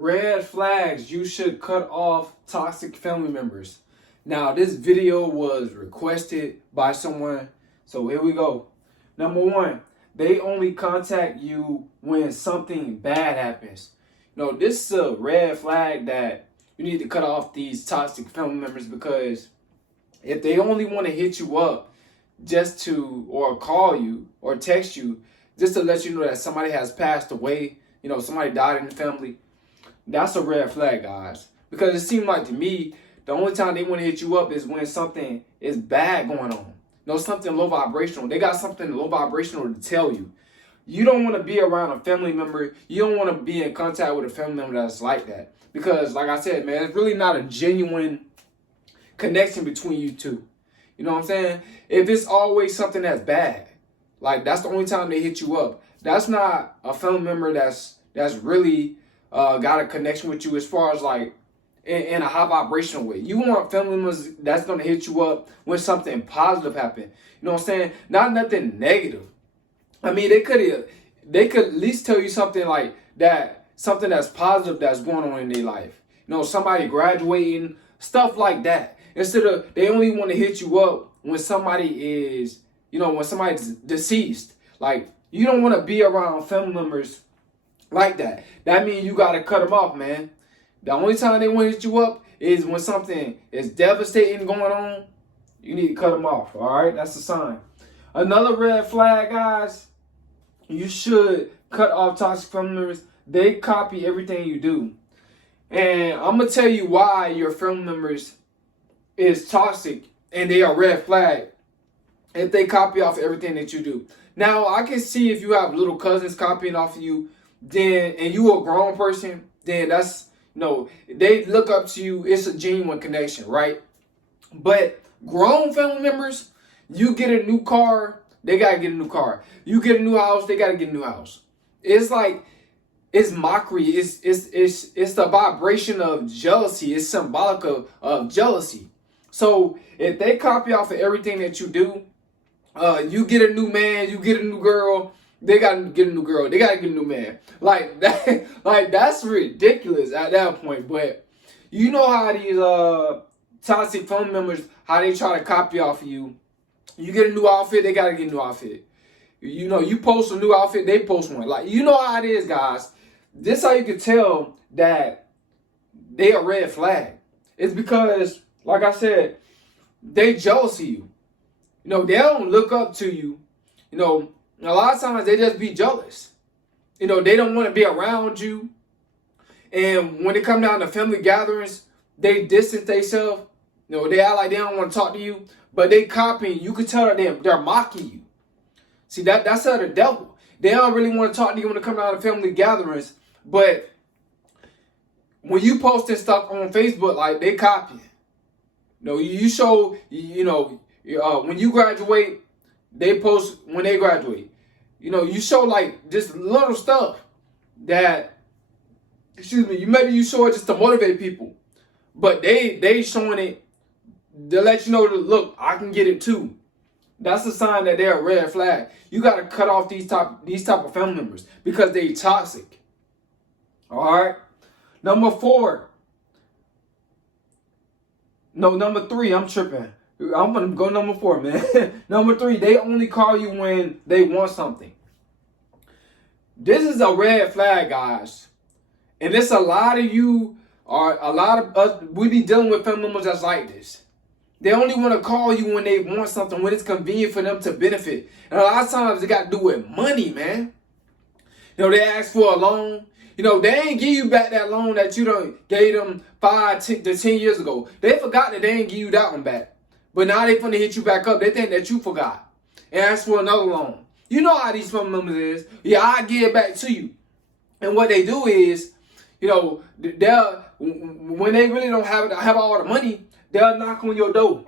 Red flags you should cut off toxic family members. Now, this video was requested by someone, so here we go. Number one, they only contact you when something bad happens. This is a red flag that you need to cut off these toxic family members, because if they only want to hit you up just to, or call you or text you just to let you know that somebody has passed away, somebody died in the family, that's a red flag, guys. Because it seems like to me, the only time they want to hit you up is when something is bad going on. Something low vibrational. They got something low vibrational to tell you. You don't want to be around a family member. You don't want to be in contact with a family member that's like that. Because, like I said, man, it's really not a genuine connection between you two. You know what I'm saying? If it's always something that's bad, like that's the only time they hit you up, that's not a family member that's really got a connection with you as far as like in a high vibrational way. You want family members that's going to hit you up when something positive happened. You know what I'm saying? Not nothing negative. I mean, they could at least tell you something like that, something that's positive that's going on in their life. Somebody graduating, stuff like that. Instead of, they only want to hit you up when somebody is, when somebody's deceased. Like, you don't want to be around family members like that. That means you got to cut them off, man. The only time they want to hit you up is when something is devastating going on. You need to cut them off, all right? That's a sign. Another red flag, guys, you should cut off toxic family members. They copy everything you do. And I'm going to tell you why your family members is toxic and they are red flag if they copy off everything that you do. Now, I can see if you have little cousins copying off of you, then, and you a grown person, then that's, they look up to you. It's a genuine connection, right? But grown family members, you get a new car, they got to get a new car. You get a new house, they got to get a new house. It's like, it's mockery. It's the vibration of jealousy. It's symbolic of jealousy. So if they copy off of everything that you do, you get a new man, you get a new girl, they gotta get a new girl, they gotta get a new man. Like that, like that's ridiculous at that point. But you know how these toxic family members, how they try to copy off of you. You get a new outfit, they gotta get a new outfit. You post a new outfit, they post one. Like, you know how it is, guys. This is how you can tell that they a red flag. It's because, like I said, they jealous of you. They don't look up to you. A lot of times they just be jealous. They don't want to be around you. And when it come down to family gatherings, they distance themselves. They act like they don't want to talk to you, but they copying. You can tell that they're mocking you. See, that's of the devil. They don't really want to talk to you when it come down to family gatherings, but when you posting stuff on Facebook, like, they copying. You show, when you graduate, they post when they graduate. You show like just little stuff that, maybe you show it just to motivate people, but they showing it to let you know that, look, I can get it too. That's a sign that they're a red flag. You got to cut off these type of family members because they toxic. All right. Number 3. I'm tripping. I'm going to go number 4, man. Number 3, they only call you when they want something. This is a red flag, guys. And it's a lot of you, or a lot of us, we be dealing with family members that's like this. They only want to call you when they want something, when it's convenient for them to benefit. And a lot of times it got to do with money, man. They ask for a loan. They ain't give you back that loan that you done gave them 5 to 10 years ago. They forgot that they ain't give you that one back. But now they finna hit you back up. They think that you forgot and ask for another loan. You know how these family members is. Yeah, I give it back to you. And what they do is, they'll, when they really don't have all the money, they'll knock on your door.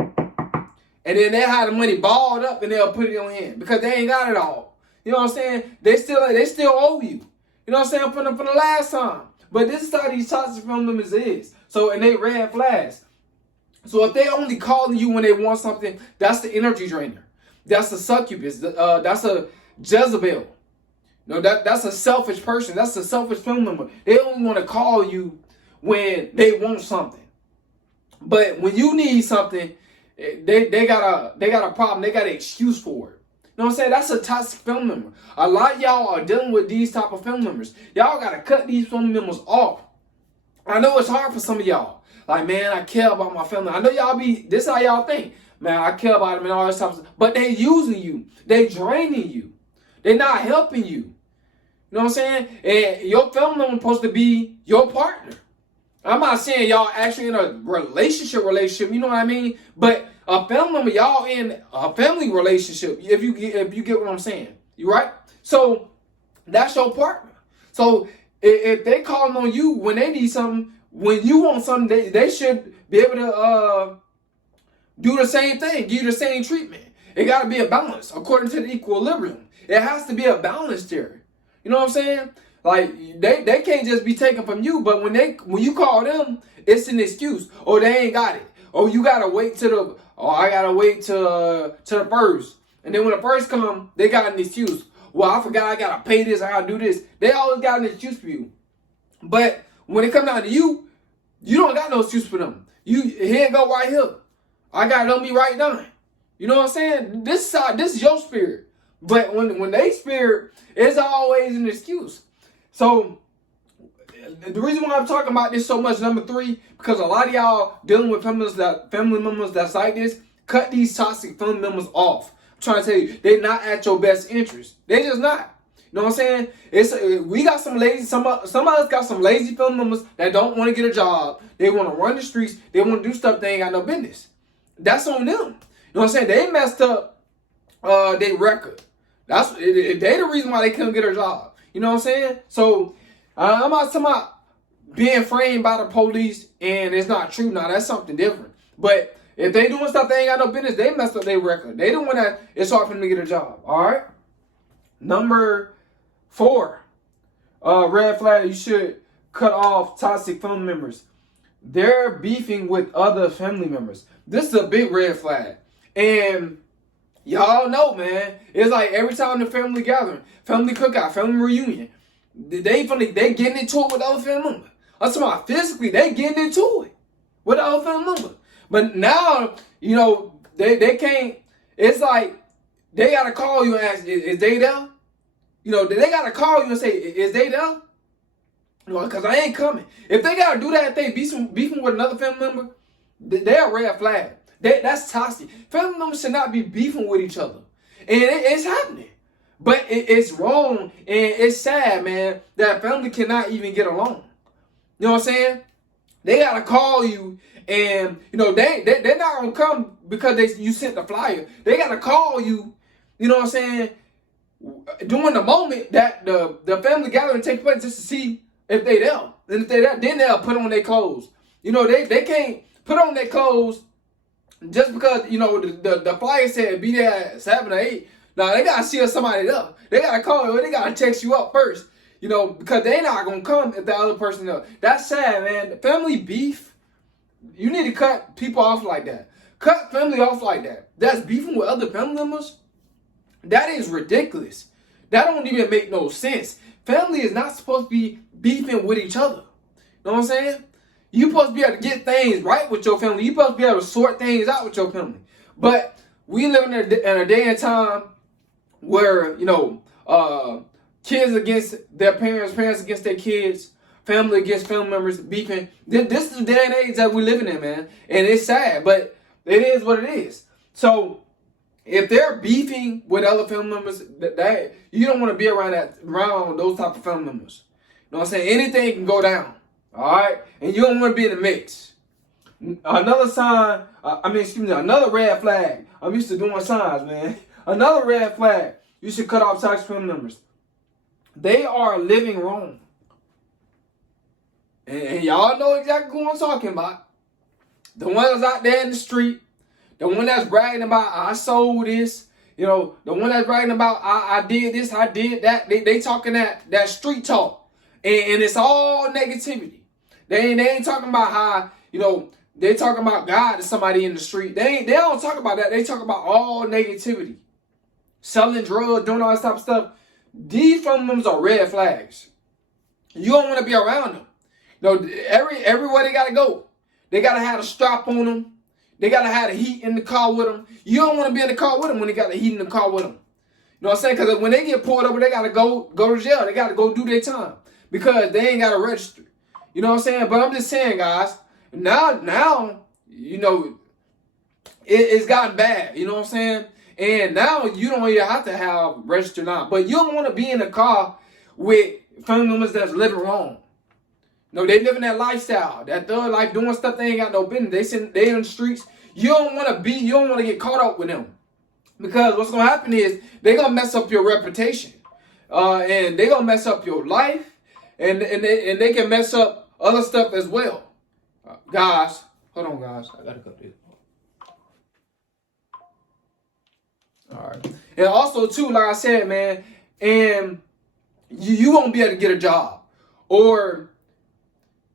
And then they'll have the money balled up and they'll put it on hand because they ain't got it all. You know what I'm saying? They still owe you. You know what I'm saying? From the last time. But this is how these toxic family members is. So, and they red flags. So if they only calling you when they want something, that's the energy drainer. That's the succubus. That's a Jezebel. No, that's a selfish person. That's a selfish family member. They only want to call you when they want something. But when you need something, they got a problem. They got an excuse for it. You know what I'm saying? That's a toxic family member. A lot of y'all are dealing with these type of family members. Y'all gotta cut these family members off. I know it's hard for some of y'all. Like, man, I care about my family. I know y'all this how y'all think. Man, I care about them and all this type of stuff. But they using you. They draining you. They not helping you. You know what I'm saying? And your family member supposed to be your partner. I'm not saying y'all actually in a relationship, you know what I mean? But a family member, y'all in a family relationship, if you get what I'm saying. You right? So that's your partner. So if they calling on you when they need something, when you want something, they should be able to do the same thing, give you the same treatment. It got to be a balance according to the equilibrium. It has to be a balance there. You know what I'm saying? Like, they can't just be taken from you, but when you call them, it's an excuse. Or they ain't got it. Or you gotta wait I gotta wait to the first. And then when the first come, they got an excuse. Well, I forgot I gotta pay this, I gotta do this. They always got an excuse for you. But when it come down to you, you don't got no excuse for them. Here go right here. I got it on me right now. You know what I'm saying? This is your spirit. But when they spirit, it's always an excuse. So the reason why I'm talking about this so much, number 3, because a lot of y'all dealing with family members that's like this, cut these toxic family members off. I'm trying to tell you, they're not at your best interest. They just not. You know what I'm saying? We got some lazy, some of us got some lazy family members that don't want to get a job. They want to run the streets. They want to do stuff they ain't got no business. That's on them. You know what I'm saying? They messed up their record. They the reason why they couldn't get a job. You know what I'm saying? So I'm not talking about being framed by the police and it's not true. Now that's something different. But if they doing stuff they ain't got no business, they messed up their record. They don't want that. It's hard for them to get a job. All right. Number 4, red flag. You should cut off toxic family members. They're beefing with other family members. This is a big red flag. And y'all know, man, it's like every time the family gathering, family cookout, family reunion, they getting into it with other family members. I'm talking about physically, they getting into it with other family members. But now, you know, they can't, it's like they got to call you and ask, is they there? You know, they got to call you and say, is they there? You know, because I ain't coming. If they got to do that, if they beefing with another family member, they're a red flag. That's toxic. Family members should not be beefing with each other. And it's happening. But it's wrong and it's sad, man, that family cannot even get along. You know what I'm saying? They got to call you and, you know, they're not going to come because you sent the flyer. They got to call you, you know what I'm saying, during the moment that the family gathering takes place just to see if they there. And if they there, then they'll put on their clothes. You know, they can't put on their clothes just because, you know, the flyer said be there at 7 or 8. Now, they got to see somebody up. They got to call you. They got to text you up first, you know, because they not going to come if the other person up. That's sad, man. The family beef, you need to cut people off like that. Cut family off like that. That's beefing with other family members. That is ridiculous. That don't even make no sense. Family is not supposed to be beefing with each other. You know what I'm saying? You're supposed to be able to get things right with your family. You're supposed to be able to sort things out with your family. But we live in a day and time where, you know, kids against their parents against their kids, family against family members beefing. This is the day and age that we're living in, man. And it's sad, but it is what it is. So if they're beefing with other family members, that you don't want to be around those type of family members. You know what I'm saying? Anything can go down. All right? And you don't want to be in the mix. Another sign, another red flag. I'm used to doing signs, man. Another red flag. You should cut off toxic family members. They are living wrong. And y'all know exactly who I'm talking about. The ones out there in the street. The one that's bragging about, I sold this. You know, the one that's bragging about, I did this, I did that. They talking that street talk. And it's all negativity. They ain't talking about how, you know, they talking about God to somebody in the street. They don't talk about that. They talk about all negativity. Selling drugs, doing all this type of stuff. these family members are red flags. You don't want to be around them. You know, everywhere they gotta go, they gotta have a strap on them. They gotta have the heat in the car with them. You don't want to be in the car with them when they got the heat in the car with them. You know what I'm saying? Because when they get pulled over, they gotta go to jail. They gotta go do their time because they ain't gotta register. You know what I'm saying? But I'm just saying, guys. Now, you know, it's gotten bad. You know what I'm saying? And now you don't even have to have registered now. But you don't want to be in a car with family members that's living wrong. No, they living that lifestyle, that thug life, doing stuff they ain't got no business. They in the streets. You don't want to get caught up with them. Because what's going to happen is they're going to mess up your reputation. And they're going to mess up your life. And they can mess up other stuff as well. Guys, hold on, guys. I got to cut this. All right. And also, too, like I said, man, and you won't be able to get a job. Or,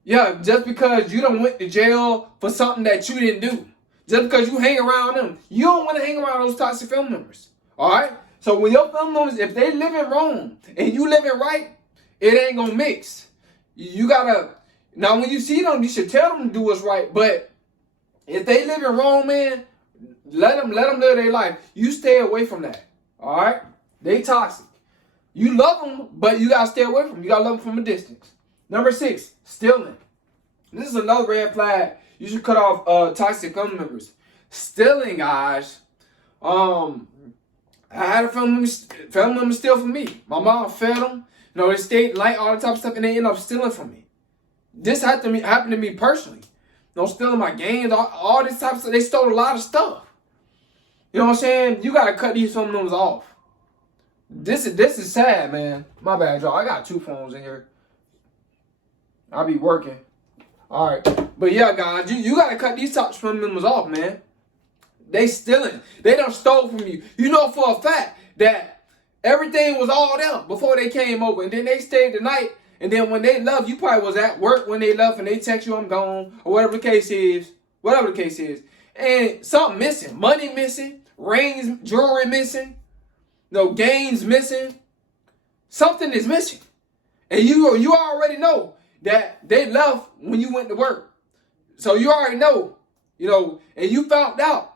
yeah, just because you done went to jail for something that you didn't do. Just because you hang around them. You don't want to hang around those toxic family members. All right? So when your family members, if they living wrong and you living right, it ain't going to mix. You got to, now when you see them, you should tell them to do what's right. But if they living wrong, man, let them live their life. You stay away from that. All right? They toxic. You love them, but you got to stay away from them. You got to love them from a distance. Number 6, stealing. This is another red flag. You should cut off toxic family members. Stealing, guys. I had a family member steal from me. My mom fed them. You know, they stayed light, all the type of stuff, and they end up stealing from me. This happened to me personally. You know, stealing my games, all this type of stuff. They stole a lot of stuff. You know what I'm saying? You got to cut these family members off. This is sad, man. My bad, y'all. I got 2 phones in here. I'll be working. All right. But yeah, guys, you got to cut these toxic family members off, man. They stealing. They done stole from you. You know for a fact that everything was all them before they came over. And then they stayed the night. And then when they left, you probably was at work when they left and they text you, I'm gone. Or whatever the case is. Whatever the case is. And something missing. Money missing. Rings, jewelry missing. No games missing. Something is missing. And you already know that they left when you went to work. So you already know, you know, and you found out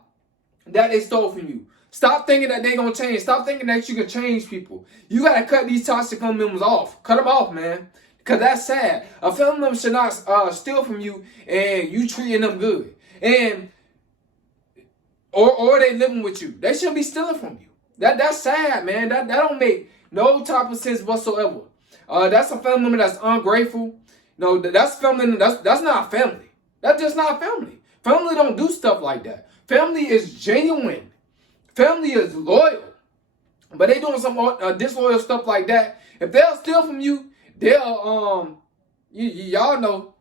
that they stole from you. Stop thinking that they're going to change. Stop thinking that you can change people. You got to cut these toxic family members off. Cut them off, man. Because that's sad. A family member should not steal from you and you treating them good. And or they living with you. They shouldn't be stealing from you. That's sad, man. That don't make no type of sense whatsoever. That's a family member that's ungrateful. No, that's family. That's not family. That's just not family. Family don't do stuff like that. Family is genuine. Family is loyal. But they doing some disloyal stuff like that. If they'll steal from you, they'll y'all know.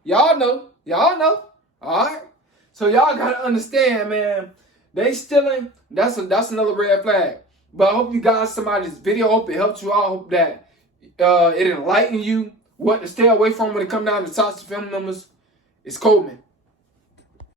All right. So y'all gotta understand, man. They stealing. That's another red flag. But I hope you guys, this video, hope it helped you out. I hope that it enlightened you what to stay away from when it comes down to toxic family members. It's Coleman.